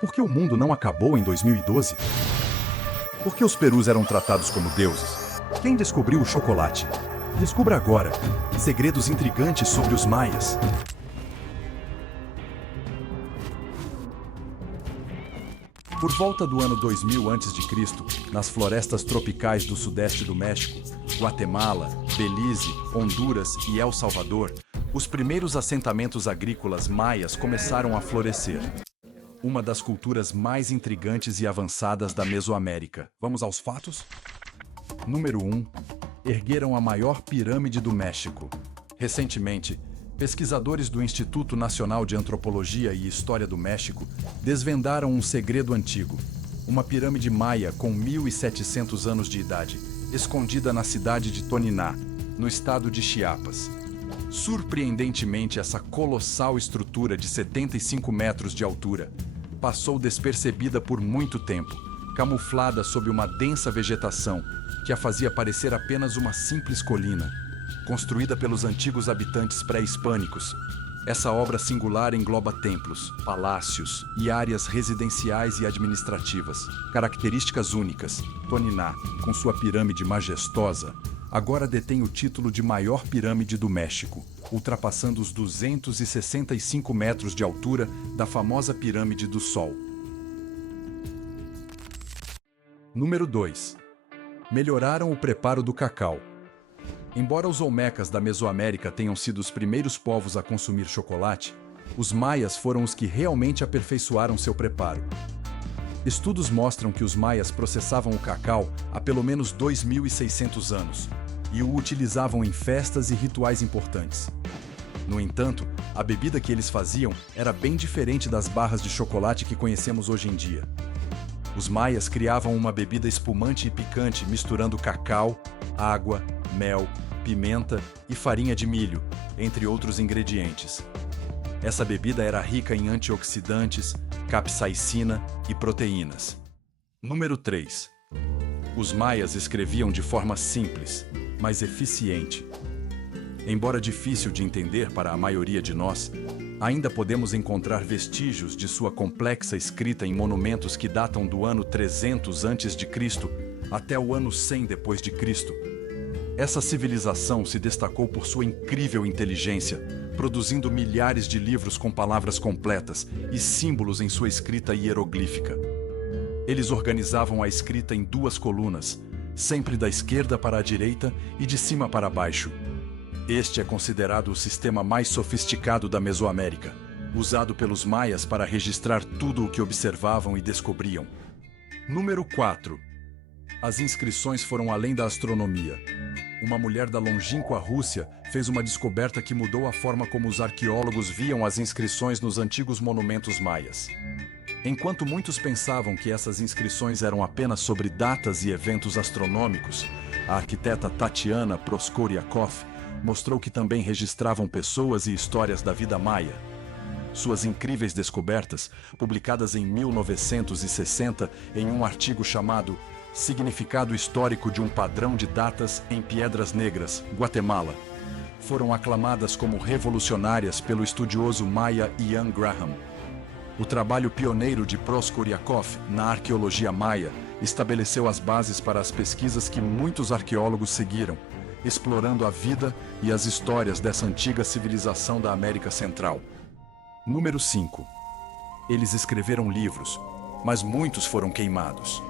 Por que o mundo não acabou em 2012? Por que os perus eram tratados como deuses? Quem descobriu o chocolate? Descubra agora segredos intrigantes sobre os maias. Por volta do ano 2000 a.C., nas florestas tropicais do sudeste do México, Guatemala, Belize, Honduras e El Salvador, os primeiros assentamentos agrícolas maias começaram a florescer. Uma das culturas mais intrigantes e avançadas da Mesoamérica. Vamos aos fatos? Número 1. Ergueram a maior pirâmide do México. Recentemente, pesquisadores do Instituto Nacional de Antropologia e História do México desvendaram um segredo antigo. Uma pirâmide maia com 1.700 anos de idade, escondida na cidade de Toniná, no estado de Chiapas. Surpreendentemente, essa colossal estrutura de 75 metros de altura passou despercebida por muito tempo, camuflada sob uma densa vegetação que a fazia parecer apenas uma simples colina. Construída pelos antigos habitantes pré-hispânicos, essa obra singular engloba templos, palácios e áreas residenciais e administrativas. Características únicas. Toniná, com sua pirâmide majestosa, agora detém o título de maior pirâmide do México, ultrapassando os 265 metros de altura da famosa Pirâmide do Sol. Número 2. Melhoraram o preparo do cacau. Embora os olmecas da Mesoamérica tenham sido os primeiros povos a consumir chocolate, os maias foram os que realmente aperfeiçoaram seu preparo. Estudos mostram que os maias processavam o cacau há pelo menos 2.600 anos e o utilizavam em festas e rituais importantes. No entanto, a bebida que eles faziam era bem diferente das barras de chocolate que conhecemos hoje em dia. Os maias criavam uma bebida espumante e picante misturando cacau, água, mel, pimenta e farinha de milho, entre outros ingredientes. Essa bebida era rica em antioxidantes, capsaicina e proteínas. Número 3. Os maias escreviam de forma simples, mas eficiente. Embora difícil de entender para a maioria de nós, ainda podemos encontrar vestígios de sua complexa escrita em monumentos que datam do ano 300 a.C. até o ano 100 d.C. Essa civilização se destacou por sua incrível inteligência, produzindo milhares de livros com palavras completas e símbolos em sua escrita hieroglífica. Eles organizavam a escrita em 2 colunas, sempre da esquerda para a direita e de cima para baixo. Este é considerado o sistema mais sofisticado da Mesoamérica, usado pelos maias para registrar tudo o que observavam e descobriam. Número 4. As inscrições foram além da astronomia. Uma mulher da longínqua Rússia fez uma descoberta que mudou a forma como os arqueólogos viam as inscrições nos antigos monumentos maias. Enquanto muitos pensavam que essas inscrições eram apenas sobre datas e eventos astronômicos, a arquiteta Tatiana Proskoriakov mostrou que também registravam pessoas e histórias da vida maia. Suas incríveis descobertas, publicadas em 1960 em um artigo chamado Significado Histórico de um Padrão de Datas em Piedras Negras, Guatemala, foram aclamadas como revolucionárias pelo estudioso maia Ian Graham. O trabalho pioneiro de Proskoriakov na arqueologia maia estabeleceu as bases para as pesquisas que muitos arqueólogos seguiram, explorando a vida e as histórias dessa antiga civilização da América Central. Número 5. Eles escreveram livros, mas muitos foram queimados.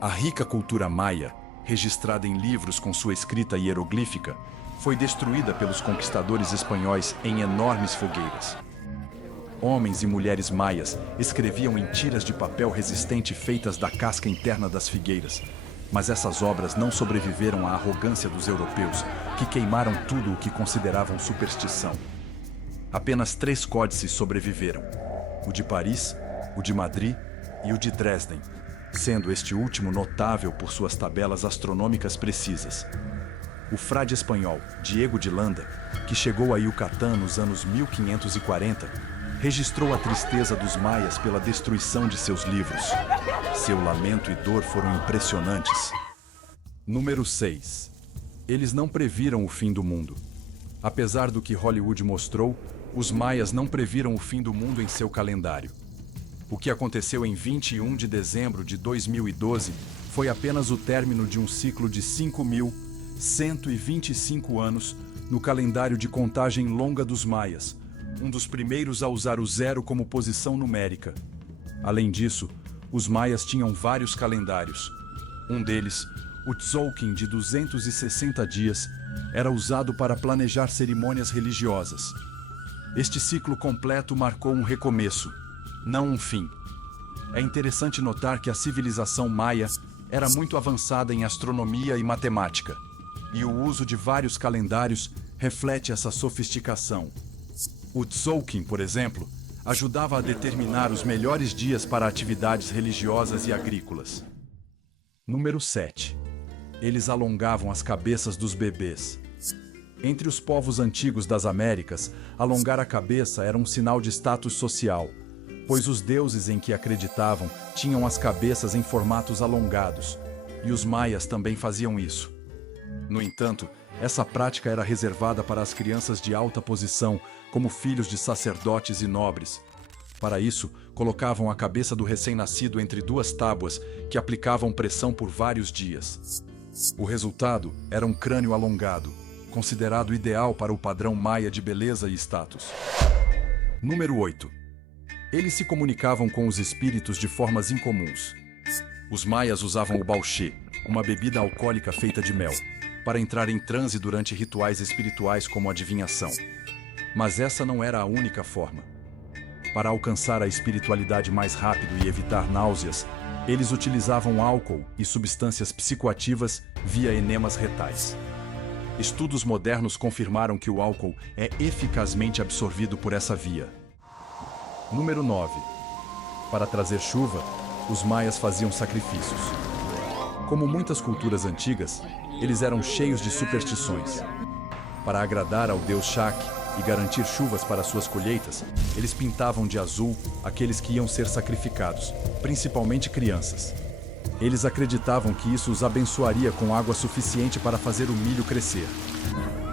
A rica cultura maia, registrada em livros com sua escrita hieroglífica, foi destruída pelos conquistadores espanhóis em enormes fogueiras. Homens e mulheres maias escreviam em tiras de papel resistente feitas da casca interna das figueiras, mas essas obras não sobreviveram à arrogância dos europeus, que queimaram tudo o que consideravam superstição. Apenas 3 códices sobreviveram: o de Paris, o de Madrid e o de Dresden, sendo este último notável por suas tabelas astronômicas precisas. O frade espanhol Diego de Landa, que chegou a Yucatán nos anos 1540, registrou a tristeza dos maias pela destruição de seus livros. Seu lamento e dor foram impressionantes. Número 6. Eles não previram o fim do mundo. Apesar do que Hollywood mostrou, os maias não previram o fim do mundo em seu calendário. O que aconteceu em 21 de dezembro de 2012 foi apenas o término de um ciclo de 5.125 anos no calendário de contagem longa dos maias, um dos primeiros a usar o zero como posição numérica. Além disso, os maias tinham vários calendários. Um deles, o Tzolk'in de 260 dias, era usado para planejar cerimônias religiosas. Este ciclo completo marcou um recomeço, não um fim. É interessante notar que a civilização maia era muito avançada em astronomia e matemática, e o uso de vários calendários reflete essa sofisticação. O Tzolk'in, por exemplo, ajudava a determinar os melhores dias para atividades religiosas e agrícolas. Número 7. Eles alongavam as cabeças dos bebês. Entre os povos antigos das Américas, alongar a cabeça era um sinal de status social, pois os deuses em que acreditavam tinham as cabeças em formatos alongados, e os maias também faziam isso. No entanto, essa prática era reservada para as crianças de alta posição, como filhos de sacerdotes e nobres. Para isso, colocavam a cabeça do recém-nascido entre duas tábuas que aplicavam pressão por vários dias. O resultado era um crânio alongado, considerado ideal para o padrão maia de beleza e status. Número 8. Eles se comunicavam com os espíritos de formas incomuns. Os maias usavam o bauxê, uma bebida alcoólica feita de mel, para entrar em transe durante rituais espirituais como adivinhação. Mas essa não era a única forma. Para alcançar a espiritualidade mais rápido e evitar náuseas, eles utilizavam álcool e substâncias psicoativas via enemas retais. Estudos modernos confirmaram que o álcool é eficazmente absorvido por essa via. Número 9. Para trazer chuva, os maias faziam sacrifícios. Como muitas culturas antigas, eles eram cheios de superstições. Para agradar ao deus Shak e garantir chuvas para suas colheitas, eles pintavam de azul aqueles que iam ser sacrificados, principalmente crianças. Eles acreditavam que isso os abençoaria com água suficiente para fazer o milho crescer.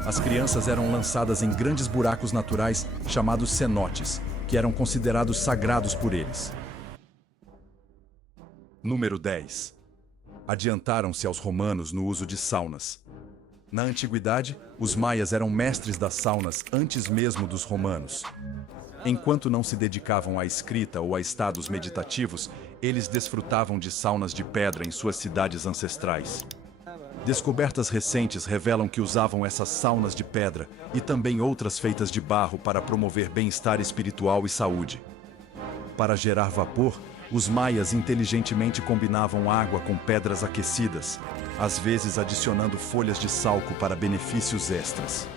As crianças eram lançadas em grandes buracos naturais chamados cenotes, que eram considerados sagrados por eles. Número 10. Adiantaram-se aos romanos no uso de saunas. Na antiguidade, os maias eram mestres das saunas antes mesmo dos romanos. Enquanto não se dedicavam à escrita ou a estados meditativos, eles desfrutavam de saunas de pedra em suas cidades ancestrais. Descobertas recentes revelam que usavam essas saunas de pedra e também outras feitas de barro para promover bem-estar espiritual e saúde. Para gerar vapor, os maias inteligentemente combinavam água com pedras aquecidas, às vezes adicionando folhas de salco para benefícios extras.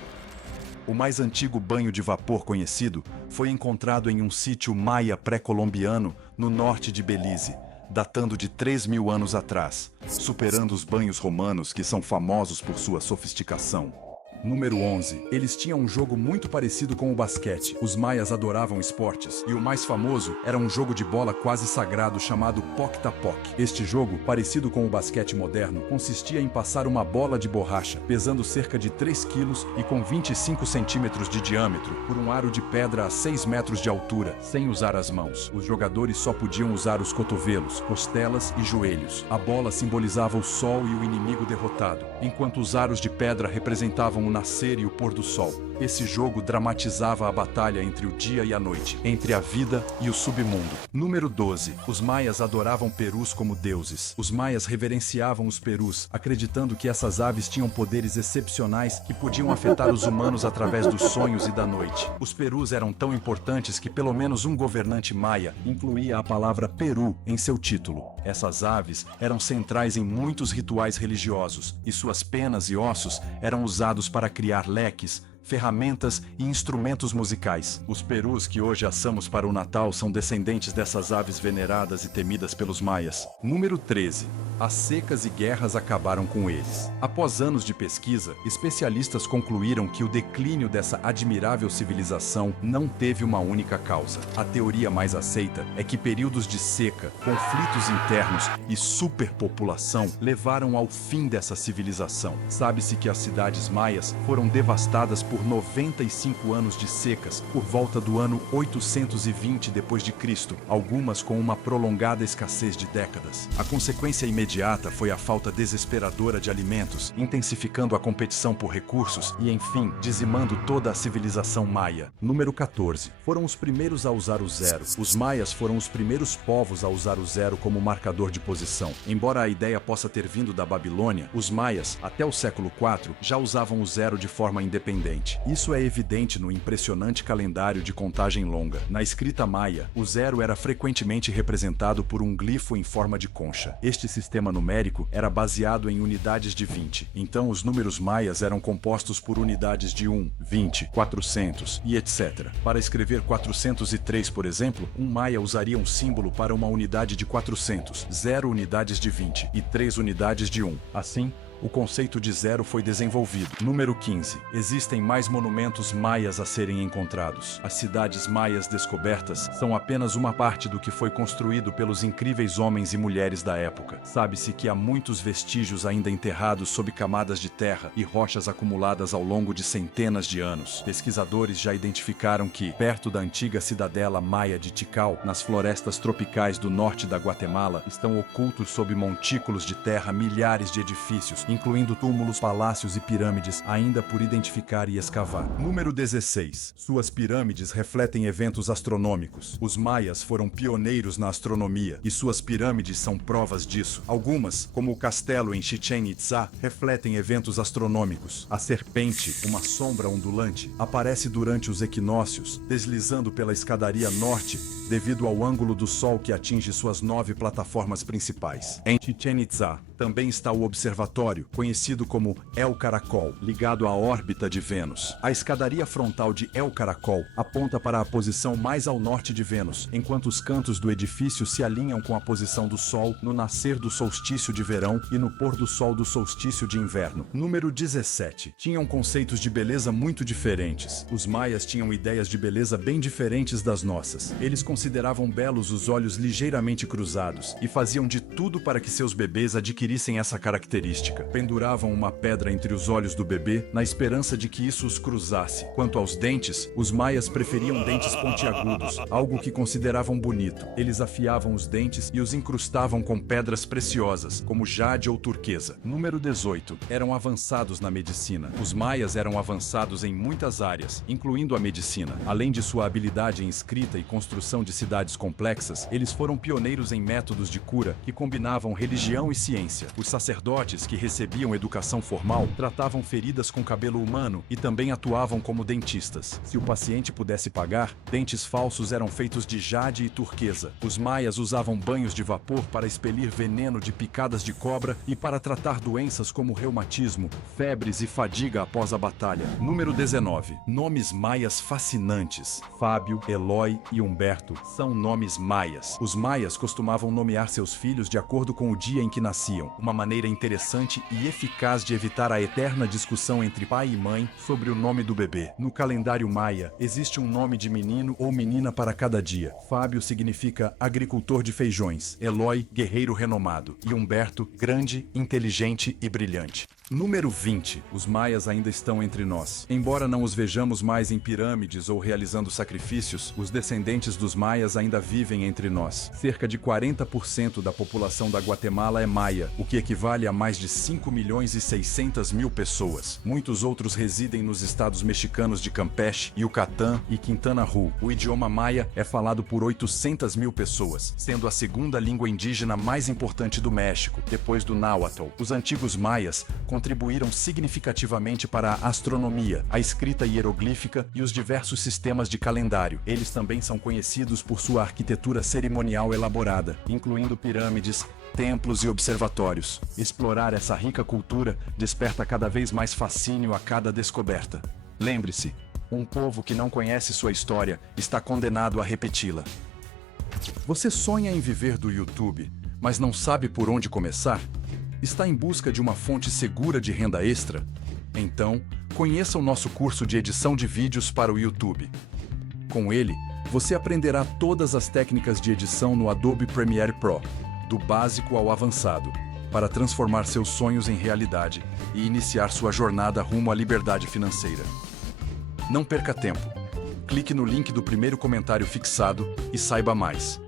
O mais antigo banho de vapor conhecido foi encontrado em um sítio maia pré-colombiano no norte de Belize, datando de 3.000 anos atrás, superando os banhos romanos que são famosos por sua sofisticação. Número 11. Eles tinham um jogo muito parecido com o basquete. Os maias adoravam esportes, e o mais famoso era um jogo de bola quase sagrado chamado Pok-Tapok. Este jogo, parecido com o basquete moderno, consistia em passar uma bola de borracha, pesando cerca de 3 quilos e com 25 centímetros de diâmetro, por um aro de pedra a 6 metros de altura, sem usar as mãos. Os jogadores só podiam usar os cotovelos, costelas e joelhos. A bola simbolizava o sol e o inimigo derrotado, enquanto os aros de pedra representavam o nascer e o pôr do sol. Esse jogo dramatizava a batalha entre o dia e a noite, entre a vida e o submundo. Número 12. Os maias adoravam perus como deuses. Os maias reverenciavam os perus, acreditando que essas aves tinham poderes excepcionais que podiam afetar os humanos através dos sonhos e da noite. Os perus eram tão importantes que pelo menos um governante maia incluía a palavra Peru em seu título. Essas aves eram centrais em muitos rituais religiosos, e suas penas e ossos eram usados para criar leques, ferramentas e instrumentos musicais. Os perus que hoje assamos para o Natal são descendentes dessas aves veneradas e temidas pelos maias. Número 13. As secas e guerras acabaram com eles. Após anos de pesquisa, especialistas concluíram que o declínio dessa admirável civilização não teve uma única causa. A teoria mais aceita é que períodos de seca, conflitos internos e superpopulação levaram ao fim dessa civilização. Sabe-se que as cidades maias foram devastadas por 95 anos de secas, por volta do ano 820 d.C., algumas com uma prolongada escassez de décadas. A consequência imediata foi a falta desesperadora de alimentos, intensificando a competição por recursos e, enfim, dizimando toda a civilização maia. Número 14. Foram os primeiros a usar o zero. Os maias foram os primeiros povos a usar o zero como marcador de posição. Embora a ideia possa ter vindo da Babilônia, os maias, até o século IV, já usavam o zero de forma independente. Isso é evidente no impressionante calendário de contagem longa. Na escrita maia, o zero era frequentemente representado por um glifo em forma de concha. Este sistema numérico era baseado em unidades de 20. Então, os números maias eram compostos por unidades de 1, 20, 400 e etc. Para escrever 403, por exemplo, um maia usaria um símbolo para uma unidade de 400, 0 unidades de 20 e 3 unidades de 1. Assim, o conceito de zero foi desenvolvido. Número 15. Existem mais monumentos maias a serem encontrados. As cidades maias descobertas são apenas uma parte do que foi construído pelos incríveis homens e mulheres da época. Sabe-se que há muitos vestígios ainda enterrados sob camadas de terra e rochas acumuladas ao longo de centenas de anos. Pesquisadores já identificaram que, perto da antiga cidadela maia de Tikal, nas florestas tropicais do norte da Guatemala, estão ocultos sob montículos de terra milhares de edifícios, incluindo túmulos, palácios e pirâmides, ainda por identificar e escavar. Número 16. Suas pirâmides refletem eventos astronômicos. Os maias foram pioneiros na astronomia, e suas pirâmides são provas disso. Algumas, como o castelo em Chichén Itzá, refletem eventos astronômicos. A serpente, uma sombra ondulante, aparece durante os equinócios, deslizando pela escadaria norte, devido ao ângulo do Sol que atinge suas 9 plataformas principais. Em Chichén Itzá, também está o observatório, conhecido como El Caracol, ligado à órbita de Vênus. A escadaria frontal de El Caracol aponta para a posição mais ao norte de Vênus, enquanto os cantos do edifício se alinham com a posição do Sol no nascer do solstício de verão e no pôr do Sol do solstício de inverno. Número 17. Tinham conceitos de beleza muito diferentes. Os maias tinham ideias de beleza bem diferentes das nossas. Eles consideravam belos os olhos ligeiramente cruzados e faziam de tudo para que seus bebês adquirissem essa característica. Penduravam uma pedra entre os olhos do bebê na esperança de que isso os cruzasse. Quanto aos dentes, os maias preferiam dentes pontiagudos, algo que consideravam bonito. Eles afiavam os dentes e os incrustavam com pedras preciosas, como jade ou turquesa. Número 18. Eram avançados na medicina. Os maias eram avançados em muitas áreas, incluindo a medicina. Além de sua habilidade em escrita e construção de cidades complexas, eles foram pioneiros em métodos de cura que combinavam religião e ciência. Os sacerdotes, que recebiam educação formal, tratavam feridas com cabelo humano e também atuavam como dentistas. Se o paciente pudesse pagar, dentes falsos eram feitos de jade e turquesa. Os maias usavam banhos de vapor para expelir veneno de picadas de cobra e para tratar doenças como reumatismo, febres e fadiga após a batalha. Número 19. Nomes maias fascinantes. Fábio, Eloy e Humberto são nomes maias. Os maias costumavam nomear seus filhos de acordo com o dia em que nasciam, uma maneira interessante e eficaz de evitar a eterna discussão entre pai e mãe sobre o nome do bebê. No calendário maia, existe um nome de menino ou menina para cada dia. Fábio significa agricultor de feijões, Eloy, guerreiro renomado, e Humberto, grande, inteligente e brilhante. Número 20. Os maias ainda estão entre nós. Embora não os vejamos mais em pirâmides ou realizando sacrifícios, os descendentes dos maias ainda vivem entre nós. Cerca de 40% da população da Guatemala é maia, o que equivale a mais de 5.600.000 pessoas. Muitos outros residem nos estados mexicanos de Campeche, Yucatán e Quintana Roo. O idioma maia é falado por 800.000 pessoas, sendo a segunda língua indígena mais importante do México, depois do náhuatl. Os antigos maias contribuíram significativamente para a astronomia, a escrita hieroglífica e os diversos sistemas de calendário. Eles também são conhecidos por sua arquitetura cerimonial elaborada, incluindo pirâmides, templos e observatórios. Explorar essa rica cultura desperta cada vez mais fascínio a cada descoberta. Lembre-se, um povo que não conhece sua história está condenado a repeti-la. Você sonha em viver do YouTube, mas não sabe por onde começar? Está em busca de uma fonte segura de renda extra? Então, conheça o nosso curso de edição de vídeos para o YouTube. Com ele, você aprenderá todas as técnicas de edição no Adobe Premiere Pro, do básico ao avançado, para transformar seus sonhos em realidade e iniciar sua jornada rumo à liberdade financeira. Não perca tempo. Clique no link do primeiro comentário fixado e saiba mais.